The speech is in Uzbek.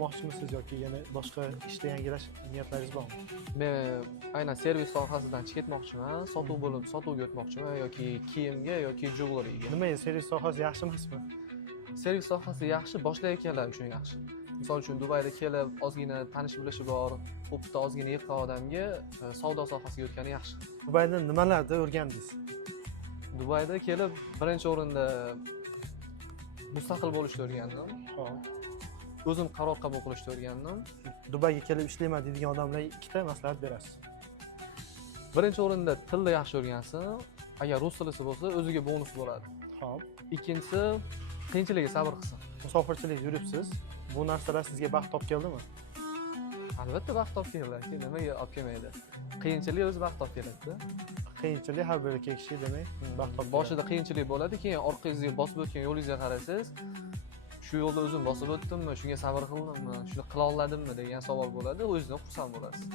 olmoqchimisiz yoki yana boshqa ishda yangilash niyatlaringiz bormi? Men aynan servis sohasidan chiqib ketmoqchiman. Sotuv bo'lib sotuvga o'tmoqchiman yoki kiyimga yoki jewelryga. Nimaga servis sohasi yaxshi emasmi? Servis sohasi yaxshi, boshlayotganlar uchun yaxshi. Misol uchun Dubayda kelib, ozgina tanish bilishi bor, o'pda ozgina yiqqan odamga savdo sohasiga o'tgani yaxshi. Dubayda nimalarni o'rgandingiz? Dubayda kelib birinchi o'rinda mustaqil bo'lishni o'rgandim. Xo'p. O'zim qaror qabul qilishni o'rgandim. Dubayga kelib ishlayman deydigan odamlarga ikkita maslahat berasiz. Birinchi o'rinda tilni yaxshi o'rgansin. Agar rus tilisi bo'lsa, o'ziga bonus bo'ladi. Xo'p. Ikkinchisi, qiyinchilikka sabr qilsin. Musofirchilik yuribsiz. Bu narsalar sizga baxt olib keldimi? Albatta baxt olib keladi. Nimaga olib kelmaydi? Qiyinchilik o'zi baxt olib keladi. Qiyinchilik har bir kishi demak baxt olib keladi. Boshida qiyinchilik bo'ladi, keyin orqangizga bosib o'tgan yo'lingizga qarasangiz, shu yo'lda o'zim bosib o'tdimmi, shunga sabr qildimmi, shuni qila oladimmi degan savol bo'ladi, o'zingizdan xursand bo'lasiz.